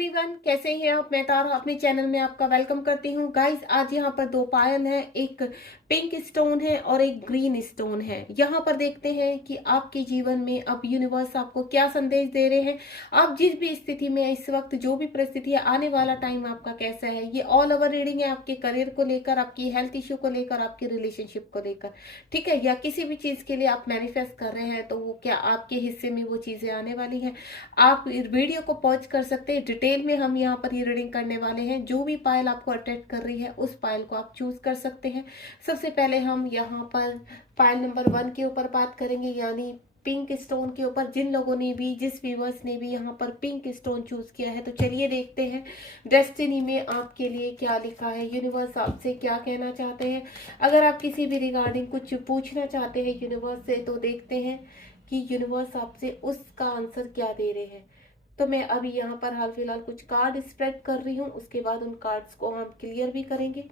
Everyone, कैसे हैं आप। मैं तारा अपने चैनल में आपका वेलकम करती हूँ। गाइस, आज यहाँ पर दो पायल हैं, एक पिंक स्टोन है और एक ग्रीन स्टोन है। यहाँ पर देखते हैं कि आपके जीवन में अब यूनिवर्स आपको क्या संदेश दे रहे हैं। आप जिस भी स्थिति में हैं इस वक्त, जो भी परिस्थिति है, आने वाला टाइम आपका कैसा है। ये ऑल ओवर रीडिंग है आपके करियर को लेकर, आपकी हेल्थ इश्यू को लेकर, आपके रिलेशनशिप को लेकर, ठीक है, या किसी भी चीज के लिए आप मैनिफेस्ट कर रहे हैं तो वो क्या आपके हिस्से में वो चीजें आने वाली हैं। आप वीडियो को पॉज कर सकते हैं। डिटेल में हम यहाँ पर ये रीडिंग करने वाले हैं। जो भी पायल आपको अट्रैक्ट कर रही है उस पायल को आप चूज कर सकते हैं। सबसे पहले हम यहाँ पर पायल नंबर 1 के ऊपर बात करेंगे, यानी पिंक स्टोन के ऊपर। जिन लोगों ने भी, जिस व्यूवर्स ने भी यहाँ पर पिंक स्टोन चूज किया है, तो चलिए देखते हैं डेस्टिनी में आपके लिए क्या लिखा है, यूनिवर्स आपसे क्या कहना चाहते हैं। अगर आप किसी भी रिगार्डिंग कुछ पूछना चाहते हैं यूनिवर्स से, तो देखते हैं कि यूनिवर्स आपसे उसका आंसर क्या दे रहे हैं। तो मैं अभी यहाँ पर हाल फिलहाल कुछ कार्ड स्प्रेड कर रही हूँ, उसके बाद उन कार्ड्स को हम क्लियर भी करेंगे।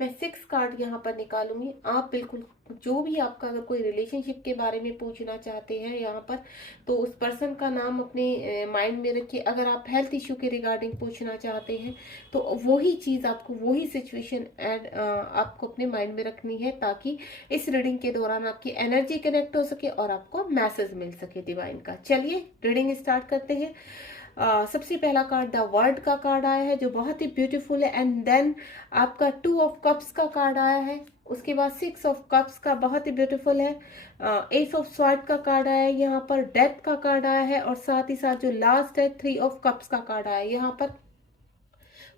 मैं 6 कार्ड यहाँ पर निकालूंगी। आप बिल्कुल जो भी आपका, अगर कोई रिलेशनशिप के बारे में पूछना चाहते हैं यहाँ पर, तो उस पर्सन का नाम अपने माइंड में रखिए। अगर आप हेल्थ इश्यू के रिगार्डिंग पूछना चाहते हैं तो वही चीज़ आपको, वही सिचुएशन आपको अपने माइंड में रखनी है, ताकि इस रीडिंग के दौरान आपकी एनर्जी कनेक्ट हो सके और आपको मैसेज मिल सके डिवाइन का। चलिए रीडिंग स्टार्ट करते हैं। सबसे पहला कार्ड द वर्ल्ड का कार्ड आया है, जो बहुत ही ब्यूटीफुल है। एंड देन आपका 2 ऑफ कप्स का कार्ड आया है। उसके बाद 6 ऑफ कप्स का, बहुत ही ब्यूटीफुल है। एस ऑफ स्वॉर्ड का कार्ड आया है, यहाँ पर डेथ का कार्ड आया है, और साथ ही साथ जो लास्ट है 3 ऑफ कप्स का कार्ड आया है। यहाँ पर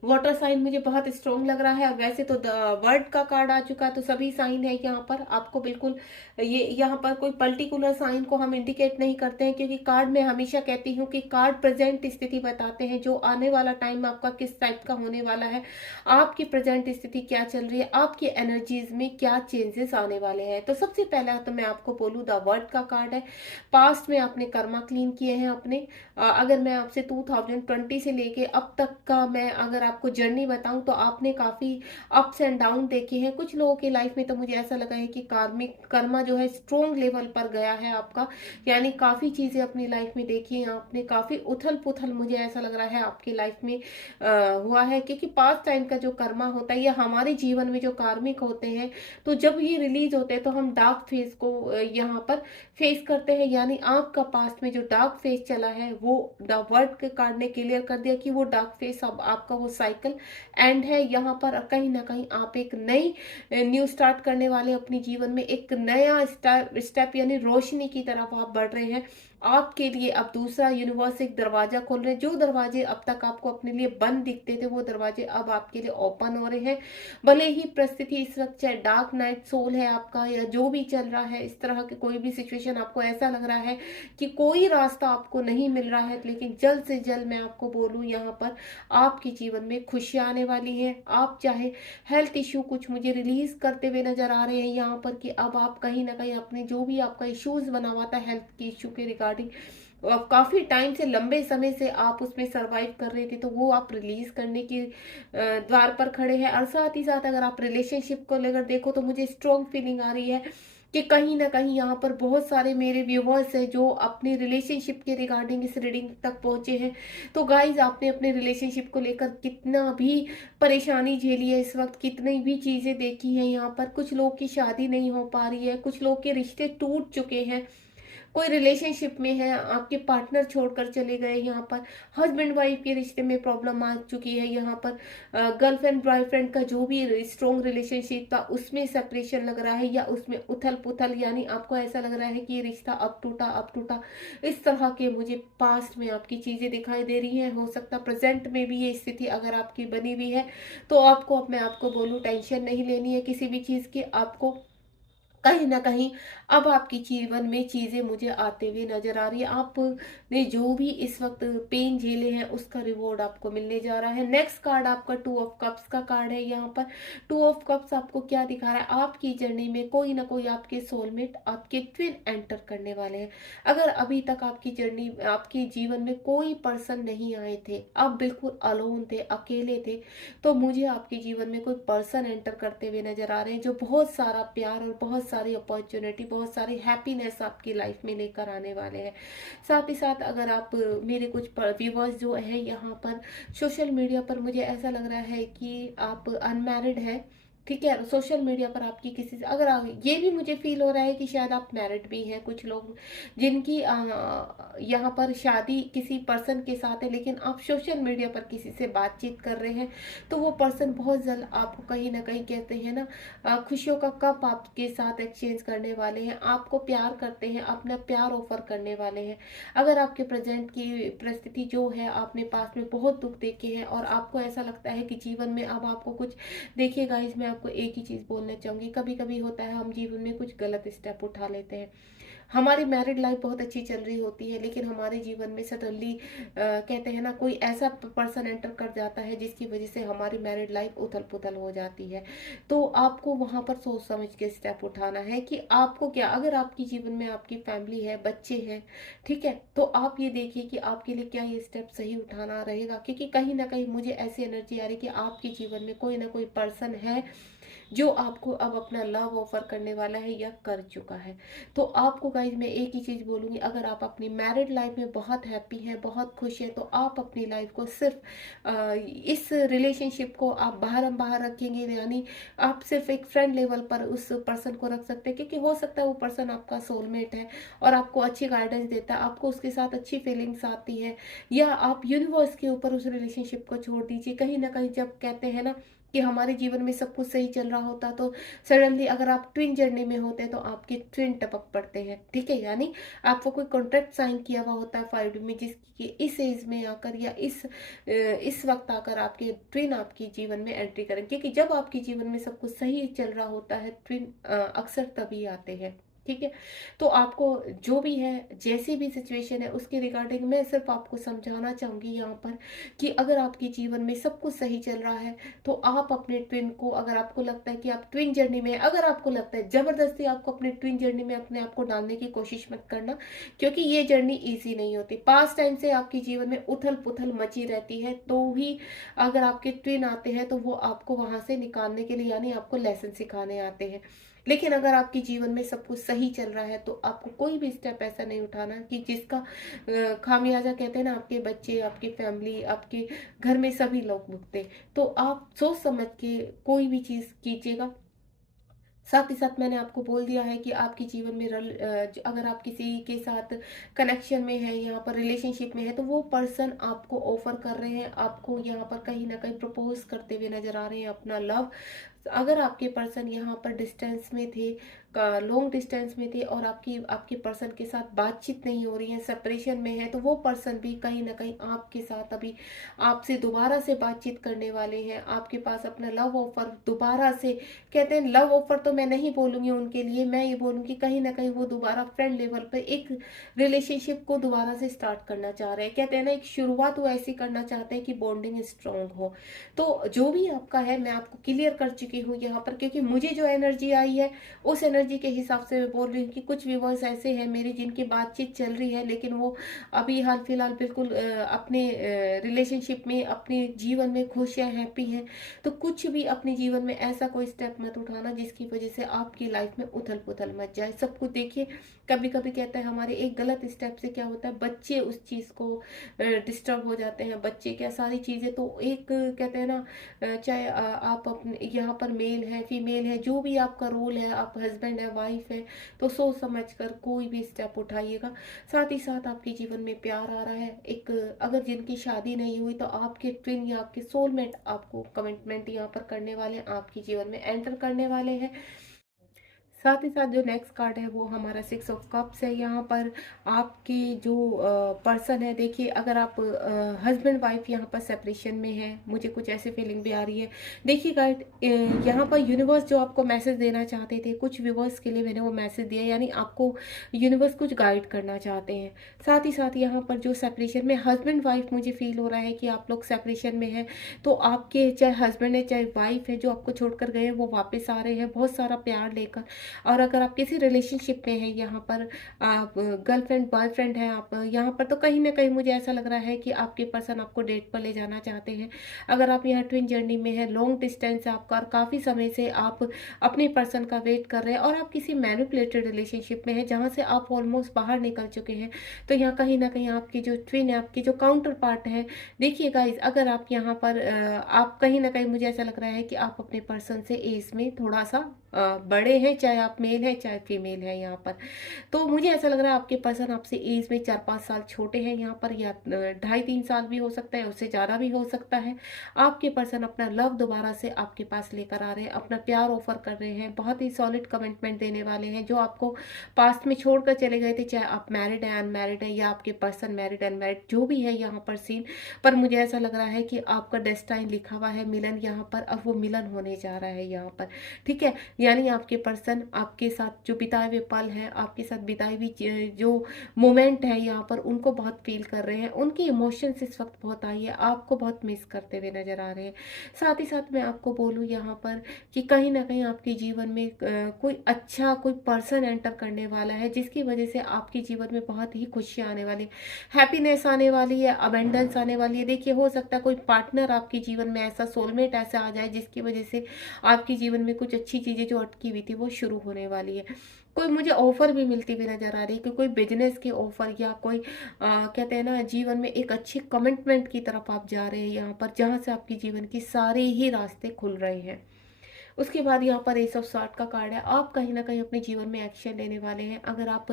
वाटर साइन मुझे बहुत स्ट्रॉन्ग लग रहा है। अब वैसे तो वर्ड का कार्ड आ चुका है, तो सभी साइन है यहाँ पर। आपको बिल्कुल ये यहाँ पर कोई पर्टिकुलर साइन को हम इंडिकेट नहीं करते हैं, क्योंकि कार्ड में हमेशा कहती हूँ कि कार्ड प्रेजेंट स्थिति बताते हैं, जो आने वाला टाइम आपका किस टाइप का होने वाला है, आपकी प्रेजेंट स्थिति क्या चल रही है, आपकी एनर्जीज में क्या चेंजेस आने वाले हैं। तो सबसे पहला तो मैं आपको बोलूँ, द वर्ड का कार्ड है। पास्ट में आपने कर्मा क्लीन किए हैं अपने। अगर मैं आपसे 2020 से लेके अब तक का मैं अगर आपको जर्नी बताऊं, तो आपने काफी अप्स एंड डाउन देखे हैं। कुछ लोगों की लाइफ में तो मुझे ऐसा लगा है कि कार्मिक कर्मा जो है स्ट्रॉन्ग लेवल पर गया है आपका, यानी काफी चीजें अपनी लाइफ में देखी हैं आपने, काफी उथल पुथल मुझे ऐसा लग रहा है आपकी लाइफ में हुआ है। क्योंकि पास्ट टाइम का जो कर्मा होता है, या हमारे जीवन में जो कार्मिक होते हैं, तो जब ये रिलीज होते हैं तो हम डार्क फेज को यहाँ पर फेस करते हैं। यानी आपका पास्ट में जो डार्क फेज चला है, वो द वर्ड के कार्ड ने क्लियर कर दिया कि वो डार्क फेज अब आपका वो साइकिल एंड है। यहाँ पर कहीं ना कहीं आप एक नई न्यू स्टार्ट करने वाले अपने जीवन में, एक नया स्टेप यानी रोशनी की तरफ आप बढ़ रहे हैं। आपके लिए अब दूसरा यूनिवर्स एक दरवाजा खोल रहे हैं। जो दरवाजे अब तक आपको अपने लिए बंद दिखते थे, वो दरवाजे अब आपके लिए ओपन हो रहे हैं। भले ही परिस्थिति इस वक्त चाहे डार्क नाइट सोल है आपका, या जो भी चल रहा है, इस तरह की कोई भी सिचुएशन आपको ऐसा लग रहा है कि कोई रास्ता आपको नहीं मिल रहा है, लेकिन जल्द से जल्द मैं आपको बोलूं, यहाँ पर आपके जीवन में खुशियां आने वाली हैं। आप चाहे हेल्थ इश्यू कुछ मुझे रिलीज करते हुए नजर आ रहे हैं यहाँ पर, कि अब आप कहीं ना कहीं अपने जो भी आपका इश्यूज बना हुआ था हेल्थ के इश्यू के रिगार्डिंग, अब काफी टाइम से, लंबे समय से आप उसमें सरवाइव कर रहे थे, तो वो आप रिलीज करने की द्वार पर खड़े हैं। और साथ ही साथ अगर आप रिलेशनशिप को लेकर देखो, तो मुझे स्ट्रॉन्ग फीलिंग आ रही है कि कहीं ना कहीं यहाँ पर बहुत सारे मेरे व्यूवर्स हैं जो अपनी रिलेशनशिप के रिगार्डिंग इस रीडिंग तक पहुंचे हैं। तो गाइज, आपने अपने रिलेशनशिप को लेकर कितना भी परेशानी झेली है इस वक्त, कितनी भी चीजें देखी हैं यहाँ पर। कुछ लोग की शादी नहीं हो पा रही है, कुछ लोग के रिश्ते टूट चुके हैं, कोई रिलेशनशिप में है, आपके पार्टनर छोड़कर चले गए, यहाँ पर हस्बैंड वाइफ के रिश्ते में प्रॉब्लम आ चुकी है, यहाँ पर गर्लफ्रेंड बॉयफ्रेंड का जो भी स्ट्रॉन्ग रिलेशनशिप था उसमें सेपरेशन लग रहा है, या उसमें उथल पुथल, यानी आपको ऐसा लग रहा है कि ये रिश्ता अब टूटा अब टूटा। इस तरह के मुझे पास्ट में आपकी चीजें दिखाई दे रही हैं। हो सकता प्रेजेंट में भी ये स्थिति अगर आपकी बनी हुई है, तो आपको, अब मैं आपको बोलूं, टेंशन नहीं लेनी है किसी भी चीज की। आपको कहीं ना कहीं अब आपके जीवन में चीजें मुझे आते हुए नजर आ रही है। आपने जो भी इस वक्त पेन झेले हैं, उसका रिवॉर्ड आपको मिलने जा रहा है। नेक्स्ट कार्ड आपका 2 ऑफ कप्स का कार्ड है। यहाँ पर 2 ऑफ कप्स आपको क्या दिखा रहा है, आपकी जर्नी में कोई ना कोई आपके सोलमेट, आपके ट्विन एंटर करने वाले हैं। अगर अभी तक आपकी जर्नी, आपके जीवन में कोई पर्सन नहीं आए थे, आप बिल्कुल अलोन थे, अकेले थे, तो मुझे आपके जीवन में कोई पर्सन एंटर करते हुए नजर आ रहे हैं, जो बहुत सारा प्यार और बहुत सारी अपॉर्चुनिटी, बहुत सारी हैप्पीनेस आपकी लाइफ में लेकर आने वाले हैं। साथ ही साथ अगर आप मेरे कुछ व्यूवर्स जो है यहाँ पर सोशल मीडिया पर, मुझे ऐसा लग रहा है कि आप अनमैरिड है, ठीक है, सोशल मीडिया पर आपकी किसी से अगर ये भी मुझे फील हो रहा है कि शायद आप मैरिड भी हैं, कुछ लोग जिनकी यहाँ पर शादी किसी पर्सन के साथ है, लेकिन आप सोशल मीडिया पर किसी से बातचीत कर रहे हैं, तो वो पर्सन बहुत जल्द आपको कहीं ना कहीं कहते हैं ना खुशियों का कप आपके साथ एक्सचेंज करने वाले हैं, आपको प्यार करते हैं, अपना प्यार ऑफर करने वाले हैं। अगर आपके प्रेजेंट की परिस्थिति जो है, आपने पास में बहुत दुख देखे हैं और आपको ऐसा लगता है कि जीवन में अब आपको कुछ, देखिए गाइस मैं आपको एक ही चीज बोलना चाहूंगी, कभी कभी होता है हम जीवन में कुछ गलत स्टेप उठा लेते हैं। हमारी मैरिड लाइफ बहुत अच्छी चल रही होती है, लेकिन हमारे जीवन में सडनली कहते हैं ना कोई ऐसा पर्सन एंटर कर जाता है जिसकी वजह से हमारी मैरिड लाइफ उथल पुथल हो जाती है। तो आपको वहां पर सोच समझ के स्टेप उठाना है कि आपको क्या, अगर आपकी जीवन में आपकी फैमिली है, बच्चे हैं, ठीक है, तो आप ये देखिए कि आपके लिए क्या ये स्टेप सही उठाना रहेगा, क्योंकि कहीं ना कहीं मुझे ऐसी एनर्जी आ रही है कि आपके जीवन में कोई ना कोई पर्सन है जो आपको अब अपना लव ऑफर करने वाला है या कर चुका है। तो आपको गाइज मैं एक ही चीज बोलूंगी, अगर आप अपनी मैरिड लाइफ में बहुत हैप्पी हैं, बहुत खुश हैं, तो आप अपनी लाइफ को सिर्फ इस रिलेशनशिप को आप बाहर रखेंगे, यानी आप सिर्फ एक फ्रेंड लेवल पर उस पर्सन को रख सकते हैं, क्योंकि हो सकता है वो पर्सन आपका सोलमेट है और आपको अच्छी गाइडेंस देता है, आपको उसके साथ अच्छी फीलिंग्स आती है, या आप यूनिवर्स के ऊपर उस रिलेशनशिप को छोड़ दीजिए। कहीं ना कहीं जब कहते हैं ना कि हमारे जीवन में सब कुछ सही चल रहा होता, तो सडनली अगर आप ट्विन जर्नी में होते हैं तो आपके ट्विन टपक पड़ते हैं, ठीक है, यानी आपको कोई कॉन्ट्रैक्ट साइन किया हुआ होता है 5D में, जिसकी इस एज में आकर या इस वक्त आकर आपके ट्विन आपके जीवन में एंट्री करें, क्योंकि जब आपके जीवन में सब कुछ सही चल रहा होता है ट्विन अक्सर तभी आते हैं, ठीक है। तो आपको जो भी है, जैसी भी सिचुएशन है, उसके रिगार्डिंग मैं सिर्फ आपको समझाना चाहूंगी यहाँ पर कि अगर आपके जीवन में सब कुछ सही चल रहा है, तो आप अपने ट्विन को, अगर आपको लगता है कि आप ट्विन जर्नी में, अगर आपको लगता है जबरदस्ती आपको अपने ट्विन जर्नी में अपने आप को डालने की कोशिश मत करना, क्योंकि ये जर्नी ईजी नहीं होती। पास्ट टाइम से आपके जीवन में उथल पुथल मची रहती है, तो भी अगर आपके ट्विन आते हैं तो वो आपको वहां से निकालने के लिए, यानी आपको लेसन सिखाने आते हैं। लेकिन अगर आपके जीवन में सब कुछ सही चल रहा है, तो आपको कोई भी स्टेप ऐसा नहीं उठाना कि जिसका खामियाजा कहते हैं ना आपके बच्चे, आपकी फैमिली, आपके घर में सभी लोग भुगते। तो आप सोच समझ के कोई भी चीज कीजिएगा। साथ ही साथ मैंने आपको बोल दिया है कि आपके जीवन में अगर आप किसी के साथ कनेक्शन में है, यहाँ पर रिलेशनशिप में है, तो वो पर्सन आपको ऑफर कर रहे हैं, आपको यहाँ पर कहीं ना कहीं प्रपोज करते हुए नजर आ रहे हैं अपना लव। अगर आपके पर्सन यहाँ पर डिस्टेंस में थे, लॉन्ग डिस्टेंस में थे, और आपके पर्सन के साथ बातचीत नहीं हो रही है, सेपरेशन में है, तो वो पर्सन भी कहीं ना कहीं आपके साथ अभी आपसे दोबारा से बातचीत करने वाले हैं, आपके पास अपना लव ऑफर दोबारा से, कहते हैं लव ऑफर तो मैं नहीं बोलूंगी उनके लिए, मैं ये बोलूंगी कहीं ना कहीं वो दोबारा फ्रेंड लेवल पर एक रिलेशनशिप को दोबारा से स्टार्ट करना चाह रहे हैं। कहते हैं ना एक शुरुआत वो ऐसी करना चाहते हैं कि बॉन्डिंग स्ट्रांग हो। तो जो भी आपका है मैं आपको क्लियर कर चुकी हूँ यहाँ पर, क्योंकि मुझे जो एनर्जी आई है उस एनर्जी के हिसाब से मैं बोल रही हूँ कि कुछ व्यूवर्स ऐसे हैं मेरी जिनकी बातचीत चल रही है, लेकिन वो अभी हाल फिलहाल बिल्कुल अपने रिलेशनशिप में, अपने जीवन में खुश हैं, हैप्पी हैं। तो कुछ भी अपने जीवन में ऐसा कोई स्टेप मत उठाना जिसकी वजह से आपकी लाइफ में उथल पुथल मच जाए। सब कुछ देखिए, कभी कभी कहता है हमारे एक गलत स्टेप से क्या होता है, बच्चे उस चीज को डिस्टर्ब हो जाते हैं, बच्चे क्या सारी चीजें, तो एक कहते हैं ना चाहे आप अपने यहाँ पर मेल है, फीमेल है, जो भी आपका रोल है, आप हस्बैंड है, वाइफ है, तो सोच समझ कर कोई भी स्टेप उठाइएगा। साथ ही साथ आपके जीवन में प्यार आ रहा है, एक अगर जिनकी शादी नहीं हुई तो आपके ट्विन या आपके सोलमेट आपको कमिटमेंट यहाँ पर करने वाले हैं, आपके जीवन में एंटर करने वाले हैं। साथ ही साथ जो नेक्स्ट कार्ड है वो हमारा 6 ऑफ कप्स है। यहाँ पर आपकी जो पर्सन है, देखिए अगर आप हस्बैंड वाइफ यहाँ पर सेपरेशन में है, मुझे कुछ ऐसी फीलिंग भी आ रही है। देखिए गाइड, यहाँ पर यूनिवर्स जो आपको मैसेज देना चाहते थे, कुछ व्यूवर्स के लिए मैंने वो मैसेज दिया, यानी आपको यूनिवर्स कुछ गाइड करना चाहते हैं। साथ ही साथ यहाँ पर जो सेपरेशन में हस्बैंड वाइफ, मुझे फील हो रहा है कि आप लोग सेपरेशन में है, तो आपके चाहे हस्बैंड है चाहे वाइफ है जो आपको छोड़कर गए हैं, वो वापस आ रहे हैं बहुत सारा प्यार लेकर। और अगर आप किसी रिलेशनशिप में हैं, यहाँ पर आप गर्लफ्रेंड बॉयफ्रेंड है आप यहाँ पर, तो कहीं ना कहीं मुझे ऐसा लग रहा है कि आपके पर्सन आपको डेट पर ले जाना चाहते हैं। अगर आप यहाँ ट्विन जर्नी में है, लॉन्ग डिस्टेंस है आपका और काफ़ी समय से आप अपने पर्सन का वेट कर रहे हैं और आप किसी मैनिपुलेटेड रिलेशनशिप में है जहाँ से आप ऑलमोस्ट बाहर निकल चुके हैं, तो यहाँ कहीं ना कहीं आपकी जो ट्विन है, आपकी जो काउंटर पार्ट है, देखिए गाइस, अगर आप यहाँ पर आप कहीं ना कहीं मुझे ऐसा लग रहा है कि आप अपने पर्सन से एज में थोड़ा सा बड़े हैं, चाहे आप मेल है चाहे फीमेल है यहाँ पर। तो मुझे ऐसा लग रहा है आपके पर्सन आपसे एज में 4-5 साल छोटे हैं यहाँ पर, या 2.5-3 साल भी हो सकता है, उससे ज़्यादा भी हो सकता है। आपके पर्सन अपना लव दोबारा से आपके पास लेकर आ रहे हैं, अपना प्यार ऑफर कर रहे हैं, बहुत ही सॉलिड कमिटमेंट देने वाले हैं। जो आपको पास्ट में छोड़कर चले गए थे, चाहे आप मैरिड है अनमैरिड है या आपके पर्सन मैरिड अनमैरिड जो भी है यहाँ पर सीन, पर मुझे ऐसा लग रहा है कि आपका डेस्टाइन लिखा हुआ है मिलन यहाँ पर, और वो मिलन होने जा रहा है यहाँ पर, ठीक है। यानी आपके पर्सन आपके साथ जो बिताए हुए पल हैं, आपके साथ बिताई हुई जो मोमेंट है यहाँ पर, उनको बहुत फील कर रहे हैं, उनकी इमोशंस इस वक्त बहुत आई है, आपको बहुत मिस करते हुए नजर आ रहे हैं। साथ ही साथ मैं आपको बोलूँ यहाँ पर कि कहीं ना कहीं आपके जीवन में कोई अच्छा कोई पर्सन एंटर करने वाला है, जिसकी वजह से आपके जीवन में बहुत ही खुशियाँ आने वाली, हैप्पीनेस आने वाली है, अबेंडेंस आने वाली है। देखिए, हो सकता है कोई पार्टनर आपके जीवन में ऐसा सोलमेट ऐसा आ जाए जिसकी वजह से आपके जीवन में कुछ अच्छी चीज़ें जो अटकी हुई थी वो शुरू होने वाली है। कोई मुझे ऑफर भी मिलती हुई नजर आ रही है कि कोई बिजनेस की ऑफर या कोई कहते हैं ना, जीवन में एक अच्छी कमिटमेंट की तरफ आप जा रहे हैं यहाँ पर, जहाँ से आपके जीवन की सारे ही रास्ते खुल रहे हैं। उसके बाद यहाँ पर एस ऑफ सॉर्ट का कार्ड है, आप कहीं ना कहीं अपने जीवन में एक्शन लेने वाले हैं। अगर आप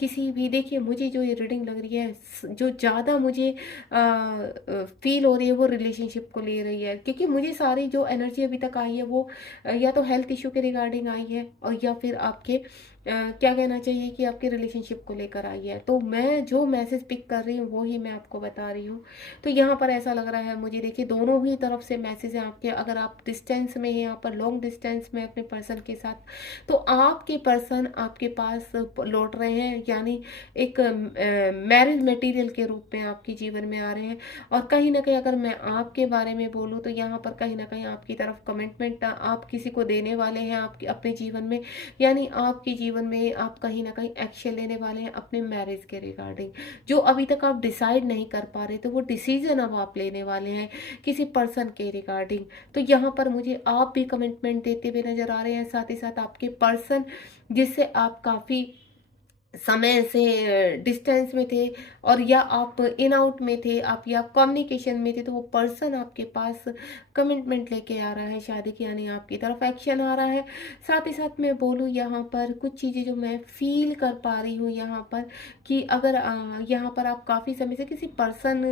किसी भी, देखिए मुझे जो ये रीडिंग लग रही है, जो ज़्यादा मुझे फील हो रही है वो रिलेशनशिप को ले रही है, क्योंकि मुझे सारी जो एनर्जी अभी तक आई है वो या तो हेल्थ इशू के रिगार्डिंग आई है, और या फिर आपके क्या कहना चाहिए कि आपके रिलेशनशिप को लेकर आई है। तो मैं जो मैसेज पिक कर रही हूँ वो ही मैं आपको बता रही हूँ। तो यहाँ पर ऐसा लग रहा है मुझे, देखिए दोनों ही तरफ से मैसेज हैं आपके। अगर आप डिस्टेंस में हैं यहाँ पर, लॉन्ग डिस्टेंस में अपने पर्सन के साथ, तो आपके पर्सन आपके पास लौट रहे हैं, यानी एक मैरिज मटेरियल के रूप में आपके जीवन में आ रहे हैं। और कहीं ना कहीं अगर मैं आपके बारे में बोलूँ तो यहाँ पर कहीं ना कहीं आपकी तरफ कमिटमेंट आप किसी को देने वाले हैं आपके अपने जीवन में, यानी आपके जीवन में आप कहीं ना कहीं एक्शन लेने वाले हैं अपने मैरिज के रिगार्डिंग। जो अभी तक आप डिसाइड नहीं कर पा रहे थे वो डिसीजन अब आप लेने वाले हैं किसी पर्सन के रिगार्डिंग। तो यहाँ पर मुझे आप भी कमिटमेंट देते हुए नजर आ रहे हैं, साथ ही साथ आपके पर्सन जिससे आप काफ़ी समय से डिस्टेंस में थे, और या आप इन आउट में थे, आप या कम्युनिकेशन में थे, तो वो पर्सन आपके पास कमिटमेंट लेके आ रहा है शादी की, यानी आपकी तरफ एक्शन आ रहा है। साथ ही साथ मैं बोलूँ यहाँ पर कुछ चीज़ें जो मैं फील कर पा रही हूँ यहाँ पर, कि अगर यहाँ पर आप काफ़ी समय से किसी पर्सन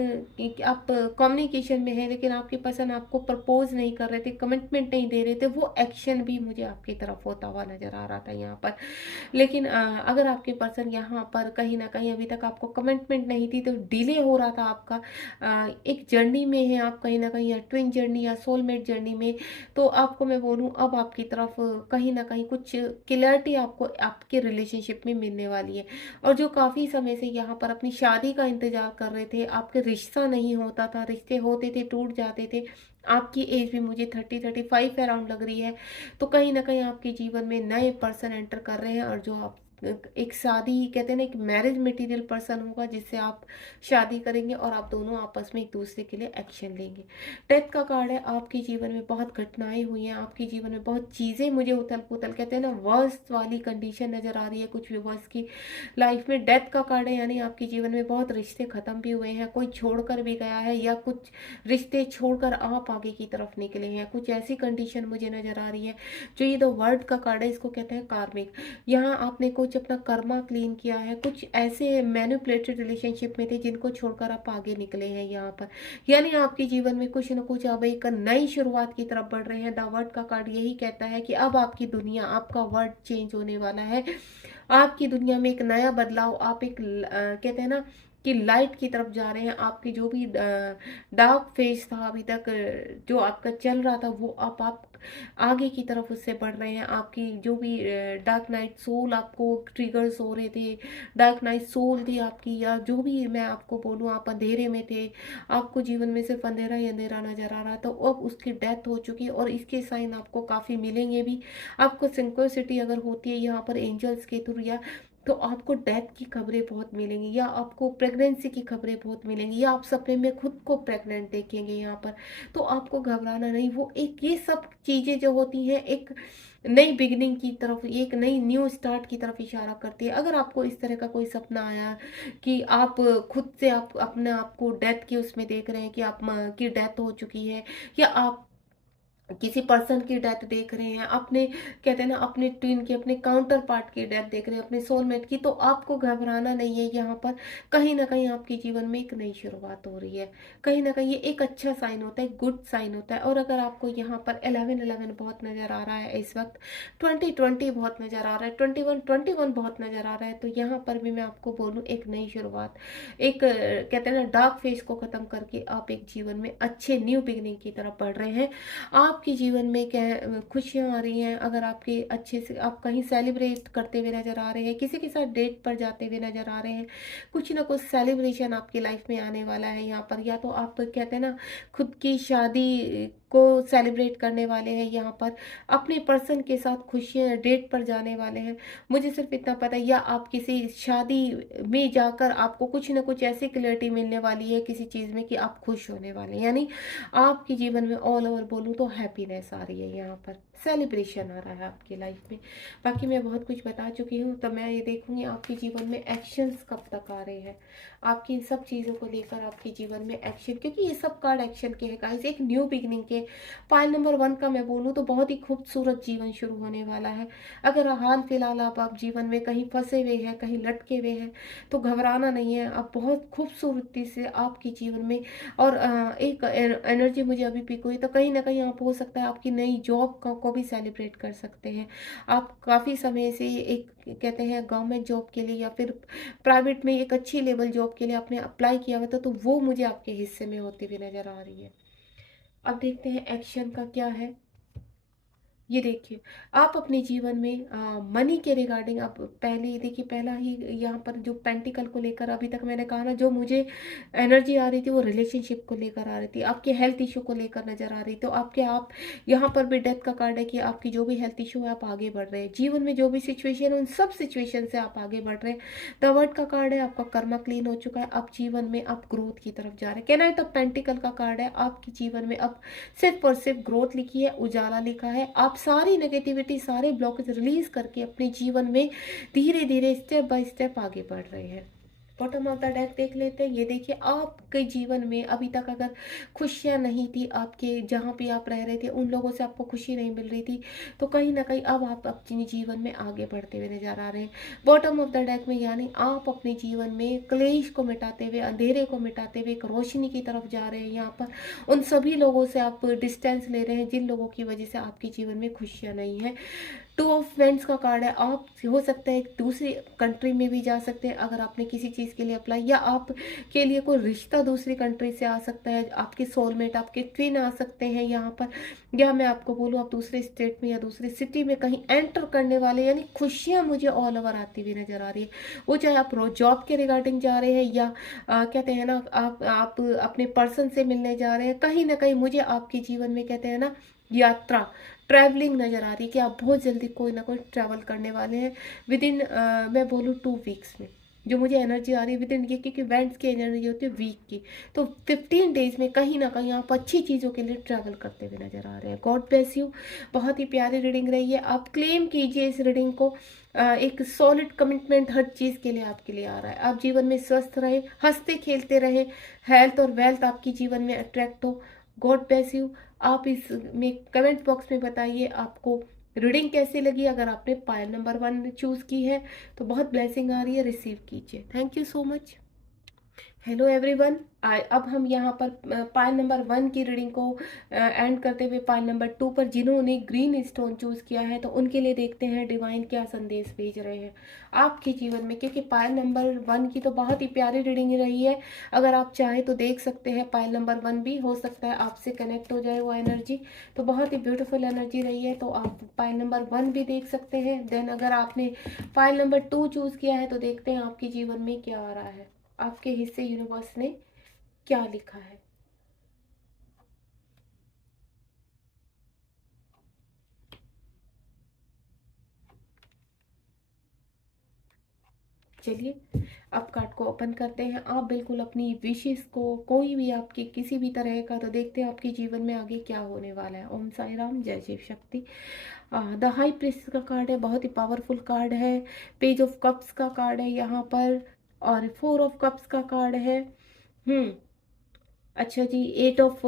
आप कम्युनिकेशन में है, लेकिन आपके पर्सन आपको प्रपोज नहीं कर रहे थे, कमिटमेंट नहीं दे रहे थे, वो एक्शन भी मुझे आपकी तरफ होता हुआ नजर आ रहा था यहाँ पर। लेकिन अगर आपके पर्सन यहाँ पर कहीं ना कहीं अभी तक आपको कमिटमेंट नहीं थी, तो डिले हो रहा था आपका, एक जर्नी में है आप कहीं ना कहीं, या ट्विन जर्नी या सोलमेट जर्नी में, तो आपको मैं बोलूँ अब आपकी तरफ कहीं ना कहीं कुछ क्लियरिटी आपको आपके रिलेशनशिप में मिलने वाली है। और जो काफ़ी समय से यहाँ पर अपनी शादी का इंतजार कर रहे थे, आपके रिश्ता नहीं होता था, रिश्ते होते थे टूट जाते थे, आपकी एज भी मुझे 30-35 अराउंड लग रही है, तो कहीं ना कहीं आपके जीवन में नए पर्सन एंटर कर रहे हैं, और जो आप एक शादी कहते हैं ना, एक मैरिज मटेरियल पर्सन होगा जिससे आप शादी करेंगे, और आप दोनों आपस में एक दूसरे के लिए एक्शन लेंगे। डेथ का कार्ड है, आपके जीवन में बहुत घटनाएं हुई हैं, आपके जीवन में बहुत चीज़ें मुझे उथल पुथल कहते हैं ना, वर्स्ट वाली कंडीशन नज़र आ रही है कुछ व्यूवर्स की लाइफ में। डेथ का कार्ड है, यानी आपके जीवन में बहुत रिश्ते ख़त्म भी हुए हैं, कोई छोड़कर भी गया है, या कुछ रिश्ते छोड़कर आप आगे की तरफ निकले हैं, कुछ ऐसी कंडीशन मुझे नज़र आ रही है। जो ये दो वर्ड का कार्ड है, इसको कहते हैं कार्मिक। यहाँ आपने कुछ अपना कर्मा क्लीन किया है, कुछ ऐसे मैनिपुलेटेड रिलेशनशिप में थे जिनको छोड़कर आप आगे निकले हैं यहाँ पर, यानी आपके जीवन में कुछ न कुछ अब एक नई शुरुआत की तरफ बढ़ रहे हैं। द वर्ड का कार्ड यही कहता है कि अब आपकी दुनिया, आपका वर्ड चेंज होने वाला है, आपकी दुनिया में एक नया बदलाव, आप एक कहते हैं ना कि लाइट की तरफ जा रहे हैं। आपकी जो भी डार्क फेज था अभी तक जो आपका चल रहा था, वो अब आप आगे की तरफ उससे बढ़ रहे हैं। आपकी जो भी डार्क नाइट सोल आपको ट्रिगर्स हो रहे थे, डार्क नाइट सोल थी आपकी, या जो भी मैं आपको बोलूँ, आप अंधेरे में थे, आपको जीवन में सिर्फ अंधेरा ही अंधेरा नजर आ रहा था, अब उसकी डेथ हो चुकी है और इसके साइन आपको काफ़ी मिलेंगे भी। आपको सिंक्रोसिटी अगर होती है यहाँ पर एंजल्स के थ्रू, या तो आपको डेथ की खबरें बहुत मिलेंगी, या आपको प्रेगनेंसी की खबरें बहुत मिलेंगी, या आप सपने में खुद को प्रेग्नेंट देखेंगे यहाँ पर। तो आपको घबराना नहीं, वो एक ये सब चीज़ें जो होती हैं एक नई बिगिनिंग की तरफ, एक नई न्यू स्टार्ट की तरफ इशारा करती है। अगर आपको इस तरह का कोई सपना आया कि आप खुद से आप अपने आप को डेथ के उसमें देख रहे हैं कि आप की डेथ हो चुकी है, या आप किसी पर्सन की डेथ देख रहे हैं, अपने कहते हैं ना अपने ट्विन की, अपने काउंटर पार्ट की डेथ देख रहे हैं, अपने सोलमेट की, तो आपको घबराना नहीं है। यहाँ पर कहीं ना कहीं आपके जीवन में एक नई शुरुआत हो रही है। कहीं ना कहीं ये एक अच्छा साइन होता है, गुड साइन होता है। और अगर आपको यहाँ पर 1111 बहुत नजर आ रहा है इस वक्त, 2020 बहुत नजर आ रहा है, 2121 बहुत नजर आ रहा है, तो यहाँ पर भी मैं आपको बोलूँ एक नई शुरुआत, एक कहते हैं ना डार्क फेज को खत्म करके आप एक जीवन में अच्छे न्यू बिगिनिंग की तरफ बढ़ रहे हैं। आपके जीवन में क्या खुशियां आ रही हैं। अगर आपके अच्छे से आप कहीं सेलिब्रेट करते हुए नजर आ रहे हैं, किसी के साथ डेट पर जाते हुए नजर आ रहे हैं, कुछ ना कुछ सेलिब्रेशन आपकी लाइफ में आने वाला है यहाँ पर। या तो आप कहते हैं ना खुद की शादी को सेलिब्रेट करने वाले हैं यहाँ पर, अपने पर्सन के साथ खुशियां डेट पर जाने वाले हैं, मुझे सिर्फ इतना पता है। या आप किसी शादी में जाकर आपको कुछ ना कुछ ऐसी क्लैरिटी मिलने वाली है किसी चीज़ में कि आप खुश होने वाले हैं। यानी आपके जीवन में ऑल ओवर बोलूँ तो हैप्पीनेस आ रही है, यहाँ पर सेलिब्रेशन आ रहा है आपकी लाइफ में। बाकी मैं बहुत कुछ बता चुकी हूँ, तो मैं ये देखूंगी आपके जीवन में एक्शंस कब तक आ रहे हैं, आपकी इन सब चीज़ों को लेकर आपके जीवन में एक्शन, क्योंकि ये सब कार्ड एक्शन के हैं गाइस, एक न्यू बिगनिंग के। पाइल नंबर 1 का मैं बोलूँ तो बहुत ही खूबसूरत जीवन शुरू होने वाला है। अगर हाल फिलहाल आप जीवन में कहीं फंसे हुए हैं, कहीं लटके हुए हैं, तो घबराना नहीं है। आप बहुत खूबसूरती से आपके जीवन में, और एक एनर्जी मुझे अभी पिक हुई, तो कहीं ना कहीं आप हो सकता है आपकी नई जॉब को भी सेलिब्रेट कर सकते हैं। आप काफ़ी समय से एक कहते हैं गवर्नमेंट जॉब के लिए या फिर प्राइवेट में एक अच्छी लेवल जॉब के लिए आपने अप्लाई किया हुआ था, तो वो मुझे आपके हिस्से में होती हुई नजर आ रही है। अब देखते हैं एक्शन का क्या है। ये देखिए, आप अपने जीवन में मनी के रिगार्डिंग आप पहले देखिए, पहला ही यहाँ पर जो पेंटिकल को लेकर अभी तक मैंने कहा ना, जो मुझे एनर्जी आ रही थी वो रिलेशनशिप को लेकर आ रही थी, आपके हेल्थ इशू को लेकर नजर आ रही। तो आपके आप यहाँ पर भी डेथ का कार्ड है कि आपकी जो भी हेल्थ इशू है आप आगे बढ़ रहे हैं जीवन में, जो भी सिचुएशन है उन सब सिचुएशन से आप आगे बढ़ रहे हैं। द वर्ड का कार्ड है, आपका कर्मा क्लीन हो चुका है, आप जीवन में आप ग्रोथ की तरफ जा रहे हैं। कैन आई द पेंटिकल का कार्ड है, आपके जीवन में अब सिर्फ और सिर्फ ग्रोथ लिखी है, उजाला लिखा है। आप सारी नेगेटिविटी, सारे ब्लॉकेज रिलीज करके अपने जीवन में धीरे धीरे स्टेप बाय स्टेप आगे बढ़ रहे हैं। बॉटम ऑफ द डेक देख लेते हैं। ये देखिए, आपके जीवन में अभी तक अगर खुशियां नहीं थी, आपके जहाँ भी आप रह रहे थे उन लोगों से आपको खुशी नहीं मिल रही थी, तो कहीं ना कहीं अब आप अपने जीवन में आगे बढ़ते हुए नजर आ रहे हैं। बॉटम ऑफ द डेक में यानी आप अपने जीवन में क्लेश को मिटाते हुए, अंधेरे को मिटाते हुए एक रोशनी की तरफ जा रहे हैं। यहाँ पर उन सभी लोगों से आप डिस्टेंस ले रहे हैं जिन लोगों की वजह से आपके जीवन में खुशियां नहीं है। टू ऑफ फ्रेंड्स का कार्ड है, आप हो सकता है दूसरी कंट्री में भी जा सकते हैं अगर आपने किसी चीज़ के लिए अप्लाई, या आपके लिए कोई रिश्ता दूसरी कंट्री से आ सकता है, आपके सोलमेट, आपके ट्विन आ सकते हैं यहाँ पर। या मैं आपको बोलूँ आप दूसरे स्टेट में या दूसरी सिटी में कहीं एंटर करने वाले, यानी खुशियाँ मुझे ऑल ओवर आती हुई नजर आ रही है। वो चाहे आप जॉब के रिगार्डिंग जा रहे हैं, या कहते हैं ना आप अपने पर्सन से मिलने जा रहे हैं, कहीं ना कहीं मुझे आपके जीवन में कहते हैं ना यात्रा, ट्रैवलिंग नज़र आ रही है कि आप बहुत जल्दी कोई ना कोई ट्रैवल करने वाले हैं विद इन मैं बोलूँ 2 वीक्स में। जो मुझे एनर्जी आ रही है विद इन ये, क्योंकि वेंट्स की एनर्जी होती है वीक की, तो 15 डेज में कहीं ना कहीं आप अच्छी चीज़ों के लिए ट्रैवल करते हुए नजर आ रहे हैं। God bless you. बहुत ही प्यारी रीडिंग रही है। आप क्लेम कीजिए इस रीडिंग को। एक सॉलिड कमिटमेंट हर चीज़ के लिए आपके लिए आ रहा है। आप जीवन में स्वस्थ रहे, हंसते खेलते रहे, हेल्थ और वेल्थ आपकी जीवन में अट्रैक्ट हो। God bless you. आप इस में कमेंट बॉक्स में बताइए आपको रीडिंग कैसी लगी। अगर आपने पायल नंबर 1 चूज की है तो बहुत ब्लेसिंग आ रही है, रिसीव कीजिए। Thank you so much. Hello everyone. अब हम यहाँ पर पाइल नंबर 1 की रीडिंग को एंड करते हुए पाइल नंबर 2 पर जिन्होंने ग्रीन स्टोन चूज किया है तो उनके लिए देखते हैं डिवाइन क्या संदेश भेज रहे हैं आपके जीवन में, क्योंकि पाइल नंबर 1 की तो बहुत ही प्यारी रीडिंग रही है। अगर आप चाहें तो देख सकते हैं पाइल नंबर 1 भी, हो सकता है आपसे कनेक्ट हो जाए वो एनर्जी। तो बहुत ही ब्यूटीफुल एनर्जी रही है, तो आप पाइल नंबर 1 भी देख सकते हैं। देन अगर आपने पाइल नंबर 2 चूज किया है तो देखते हैं आपके जीवन में क्या आ रहा है, आपके हिस्से यूनिवर्स ने क्या लिखा है। चलिए अब कार्ड को ओपन करते हैं। आप बिल्कुल अपनी विशेष को, कोई भी आपकी किसी भी तरह का, तो देखते हैं आपके जीवन में आगे क्या होने वाला है। ओम साई राम, जय Shiv Shakti. The high priest का कार्ड है, बहुत ही पावरफुल कार्ड है। पेज ऑफ कप्स का कार्ड है यहाँ पर, और 4 ऑफ कप्स का कार्ड है। हम्म अच्छा जी, 8 ऑफ